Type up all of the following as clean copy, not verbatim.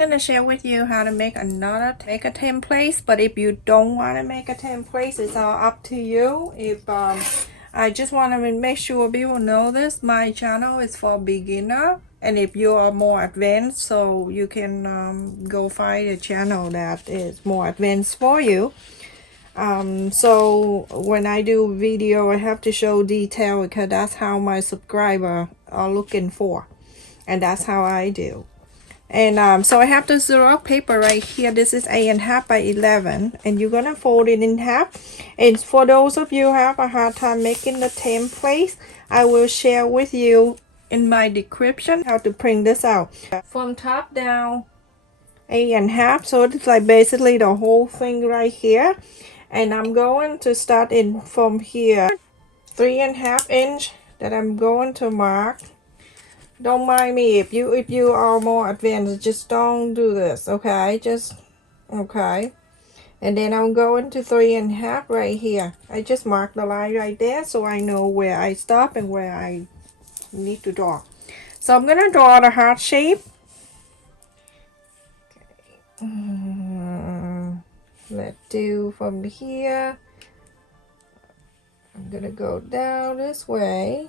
gonna share with you how to make a template, but if you don't want to make a template, it's all up to you. If I just want to make sure people know this, my channel is for beginner, and if you are more advanced, so you can go find a channel that is more advanced for you. So when I do video, I have to show detail because that's how my subscriber are looking for, and that's how I do. And so I have the Xerox paper right here. This is 8.5 by 11, and you're gonna fold it in half. And for those of you who have a hard time making the template, I will share with you in my description how to print this out from top down, 8.5. So it's like basically the whole thing right here. And I'm going to start in from here, 3.5 inch that I'm going to mark. Don't mind me if you are more advanced, just don't do this, okay? Just okay. And then I'm going to 3.5 right here. I just marked the line right there so I know where I stop and where I need to draw. So I'm gonna draw the heart shape. Okay. Let's do from here. I'm gonna go down this way.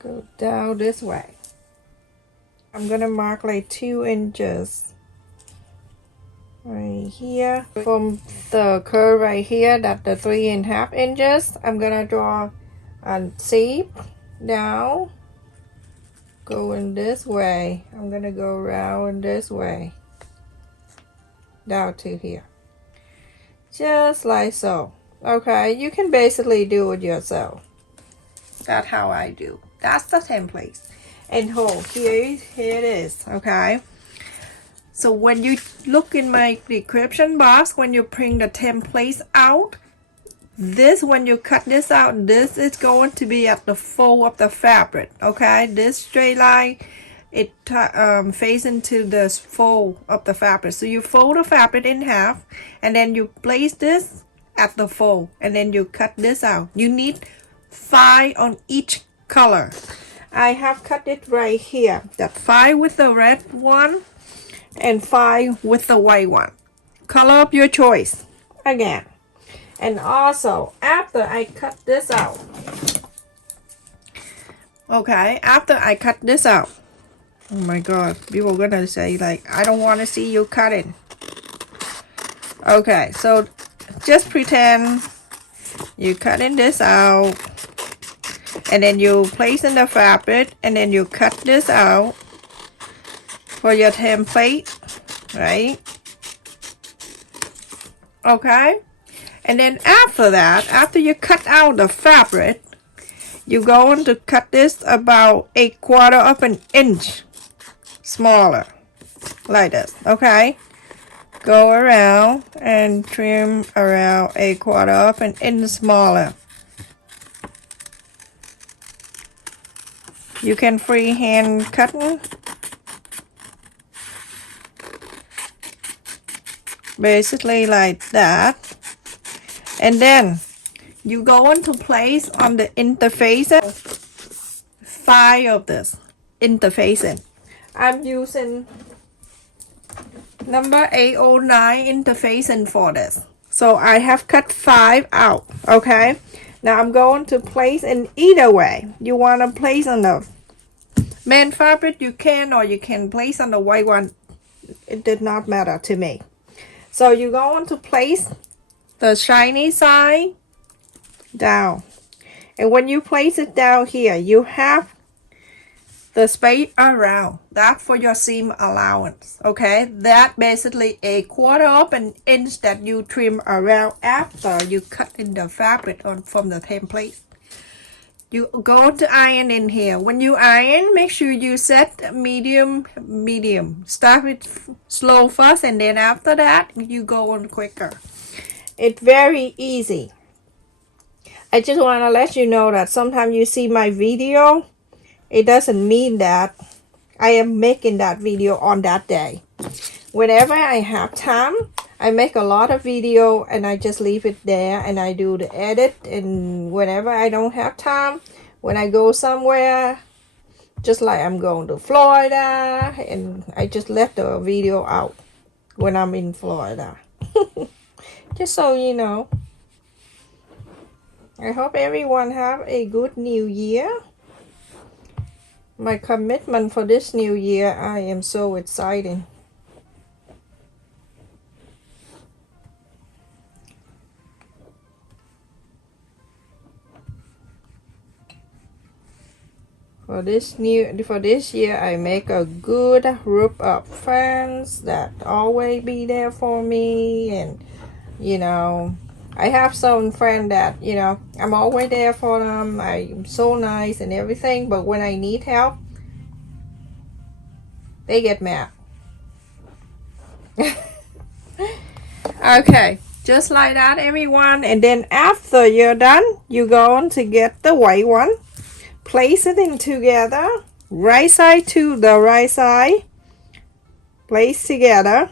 Go down this way. I'm gonna mark like 2 inches right here from the curve right here. That's the 3.5 inches. I'm gonna draw a shape down, going this way. I'm gonna go around this way down to here, just like so. Okay, you can basically do it yourself. That's how I do. That's the template. And here it is. Okay, so when you look in my description box, when you print the templates out, when you cut this out, this is going to be at the fold of the fabric. Okay, this straight line, it face into the fold of the fabric. So you fold the fabric in half, and then you place this at the fold, and then you cut this out. You need 5 on each color. I have cut it right here. That 5 with the red one and 5 with the white one. Color of your choice again. And also after I cut this out, okay, after I cut this out, oh my god, people are gonna say like, I don't want to see you cutting. Okay, so just pretend you cutting this out, and then you place in the fabric, and then you cut this out for your template, right? Okay, and then after that, after you cut out the fabric, you're going to cut this about 1/4 of an inch smaller, like this. Okay, go around and trim around 1/4 of an inch smaller. You can freehand cutting, basically like that. And then you go into place on the interfacing, 5 of this interfacing. I'm using number 809 interfacing for this. So I have cut 5 out. Okay, now I'm going to place in either way. You want to place on the main fabric, you can, or you can place on the white one. It did not matter to me. So you're going to place the shiny side down, and when you place it down here, you have the space around that for your seam allowance. Okay, that basically 1/4 of an inch that you trim around after you cut in the fabric on from the template. You go to iron in here. When you iron, make sure you set medium. Start with slow first, and then after that you go on quicker. It's very easy. I just want to let you know that sometimes you see my video, it doesn't mean that I am making that video on that day. Whenever I have time, I make a lot of video and I just leave it there and I do the edit. And whenever I don't have time, when I go somewhere, just like I'm going to Florida, and I just left the video out when I'm in Florida. Just so you know. I hope everyone have a good new year. My commitment for this new year, I am so excited. For this year, I make a good group of friends that always be there for me, and you know, I have some friend that, you know, I'm always there for them. I'm so nice and everything, but when I need help, they get mad. Okay, just like that, everyone. And then after you're done, you're going to get the white one, place it in together, right side to the right side, place together,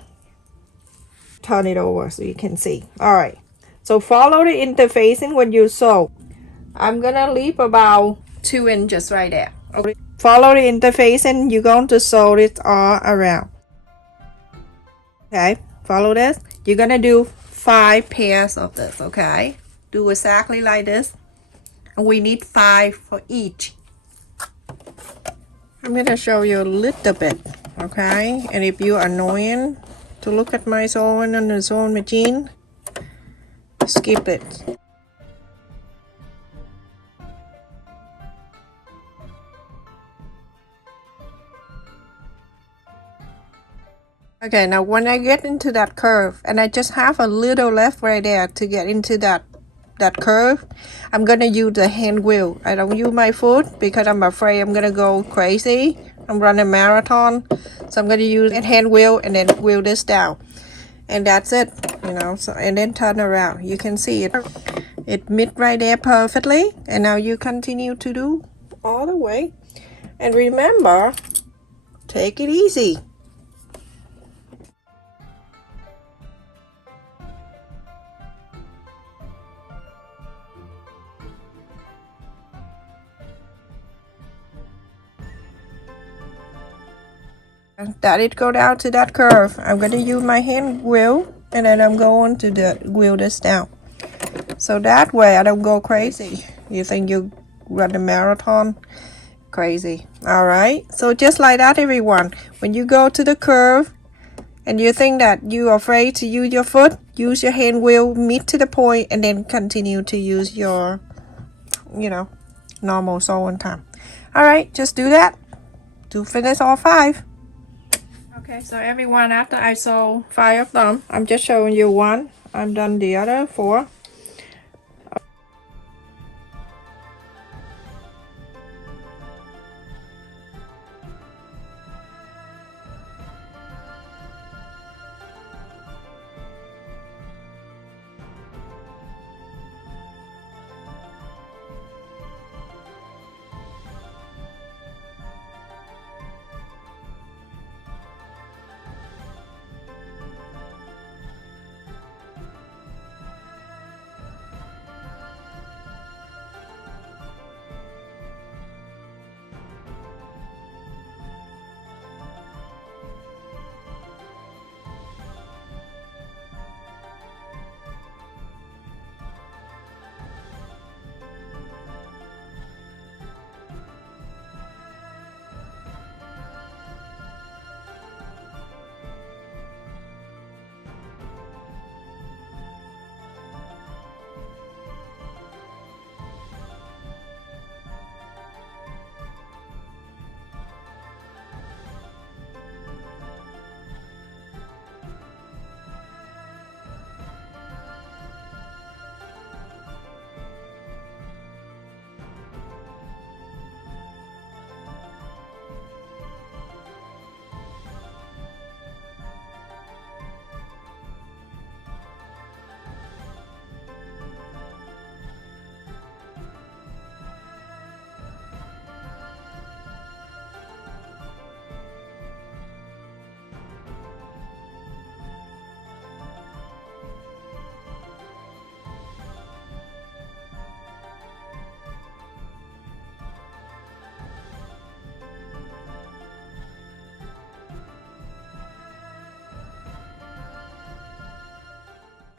turn it over so you can see. All right, so follow the interfacing when you sew. I'm gonna leave about 2 inches right there. Okay. Follow the interfacing. You're going to sew it all around. Okay, follow this. You're gonna do 5 pairs of this. Okay, do exactly like this, and we need 5 for each. I'm gonna show you a little bit. Okay, and if you're annoying to look at my sewing on the sewing machine, skip it. Okay, now when I get into that curve, and I just have a little left right there to get into that curve, I'm gonna use the hand wheel. I don't use my foot because I'm afraid I'm gonna go crazy. I'm running a marathon, so I'm gonna use a hand wheel and then wheel this down, and that's it. You know, so and then turn around. You can see it meet right there perfectly, and now you continue to do all the way. And remember, take it easy. That it go down to that curve. I'm going to use my hand wheel, and then I'm going to wheel this down. So that way I don't go crazy. You think you run a marathon? Crazy. Alright, so just like that, everyone. When you go to the curve and you think that you're afraid to use your foot, use your hand wheel, meet to the point, and then continue to use your, you know, normal sewing time. Alright, just do that to finish all 5. Okay, so everyone, after I sew 5 of them, I'm just showing you one. I'm done the other 4.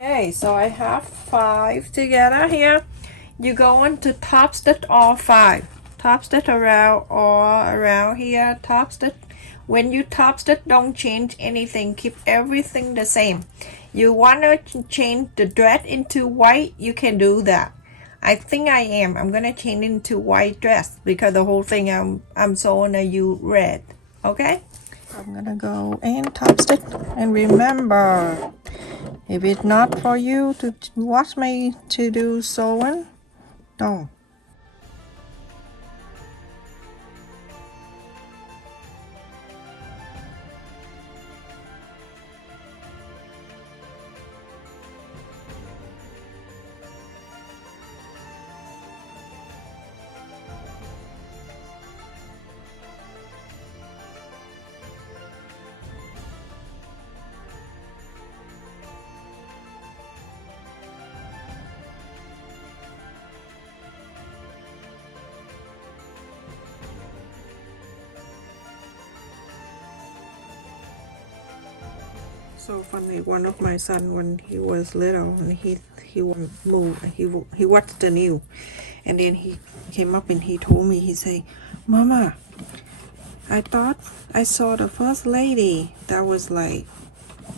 Okay, so I have 5 together here. You're going to top stitch all 5. Top stitch around all around here. Top stitch. When you top stitch, don't change anything. Keep everything the same. You want to change the thread into white, you can do that. I think I am. I'm gonna change into white dress because the whole thing I'm sewing you red. Okay? I'm gonna go and top stitch. And remember, if it's not for you to watch me to do sewing, don't. So funny, one of my son when he was little and he won't move, he watched the news, and then he came up and he told me, he say, Mama, I thought I saw the first lady that was like,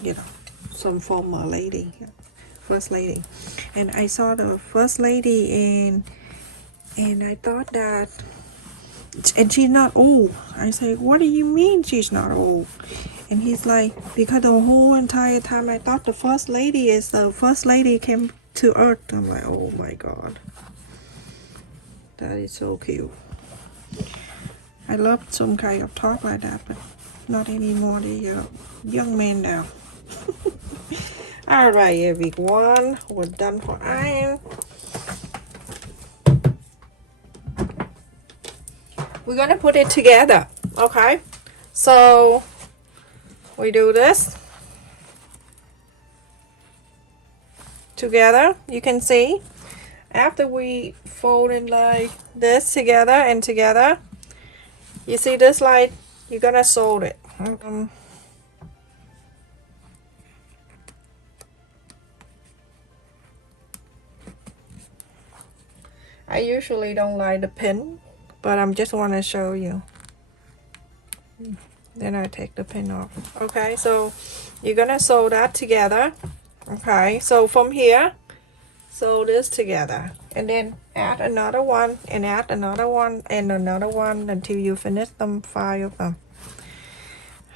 you know, some former lady, first lady, and I saw the first lady and I thought that, and she's not old. I say, what do you mean she's not old? And he's like, because the whole entire time I thought the first lady is the first lady came to earth. I'm like, oh my god, that is so cute. I love some kind of talk like that, but not anymore. The young man now. All right, everyone, we're done for iron. We're gonna put it together, okay? So we do this together. You can see after we fold it like this together and together, you see this line, you're gonna sew it. I usually don't like the pin, but I'm just want to show you. Then I take the pin off. Okay, so you're gonna sew that together. Okay, so from here, sew this together, and then add another one, and add another one, and another one until you finish them, 5 of them.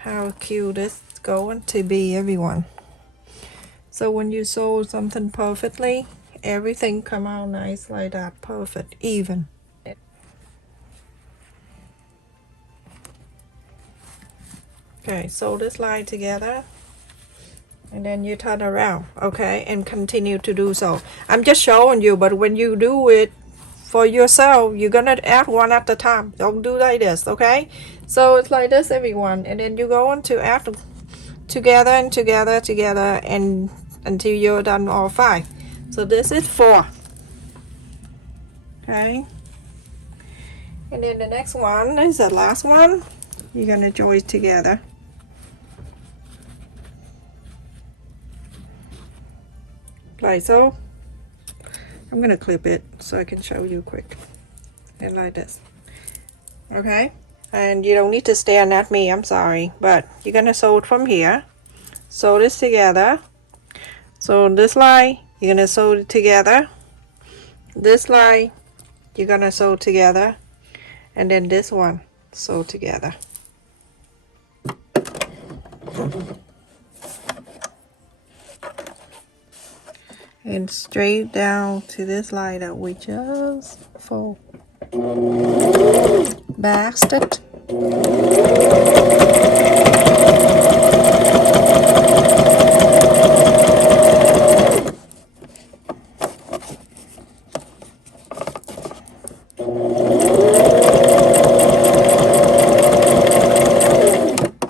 How cute this is going to be, everyone. So when you sew something perfectly, everything come out nice like that, perfect, even. Okay, sew this line together, and then you turn around, okay, and continue to do so. I'm just showing you, but when you do it for yourself, you're gonna add one at a time. Don't do like this, okay? So it's like this, everyone, and then you go on to add together and together, together, and until you're done all 5. So this is 4. Okay, and then the next one is the last one. You're gonna join it together. Like so. I'm gonna clip it so I can show you quick. And like this. Okay, and you don't need to stand at me, I'm sorry, but you're gonna sew it from here. Sew this together. So this line, you're gonna sew it together. This line, you're gonna sew together, and then this one, sew together. And straight down to this line that we just fold. Back stitch.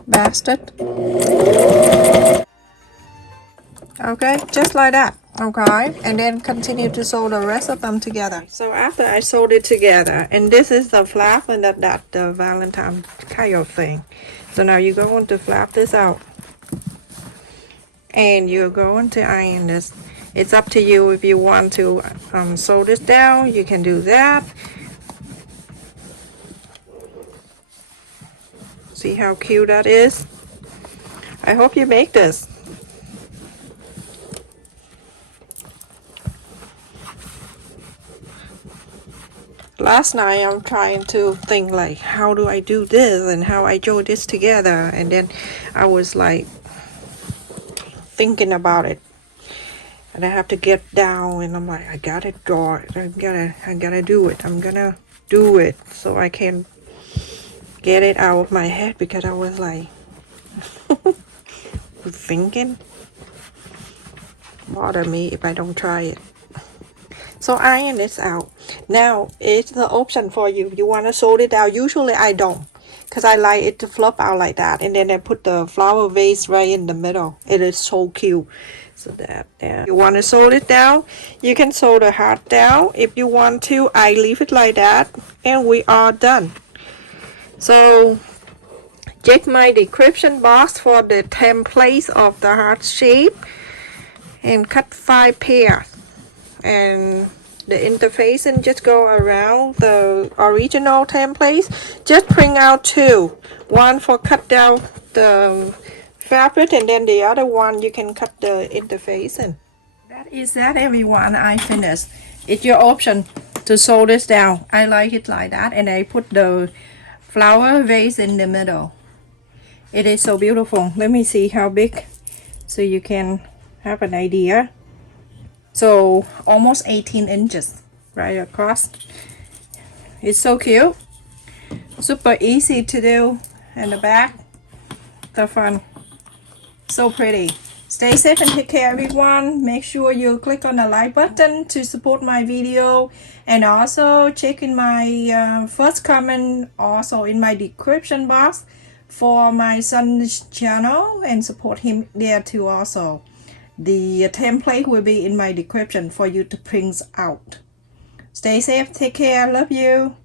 Back stitch. Okay, just like that. Okay, and then continue to sew the rest of them together. So after I sewed it together, and this is the flap and the Valentine kind of thing. So now you're going to flap this out, and you're going to iron this. It's up to you if you want to sew this down, you can do that. See how cute that is? I hope you make this. Last night I'm trying to think like, how do I do this and how I sew this together, and then I was like thinking about it, and I have to get down, and I'm like, I gotta draw it, I gotta do it, I'm gonna do it so I can get it out of my head, because I was like thinking, bother me if I don't try it. So iron this out. Now it's the option for you. You want to sew it out. Usually I don't, because I like it to flop out like that, and then I put the flower vase right in the middle. It is so cute. So that there. You want to sew it down, you can sew the heart down if you want to. I leave it like that, and we are done. So check my description box for the templates of the heart shape, and cut 5 pairs. And the interface, and just go around the original templates. Just print out 2, one for cut down the fabric, and then the other one you can cut the interface in. That is that, everyone. I finished. It's your option to sew this down. I like it like that, and I put the flower vase in the middle. It is so beautiful. Let me see how big, so you can have an idea. So almost 18 inches right across. It's so cute, super easy to do. And the back, the front, so pretty. Stay safe and take care, everyone. Make sure you click on the like button to support my video, and also check in my first comment, also in my description box, for my son's channel, and support him there too also. The template will be in my description for you to print out. Stay safe, take care, love you.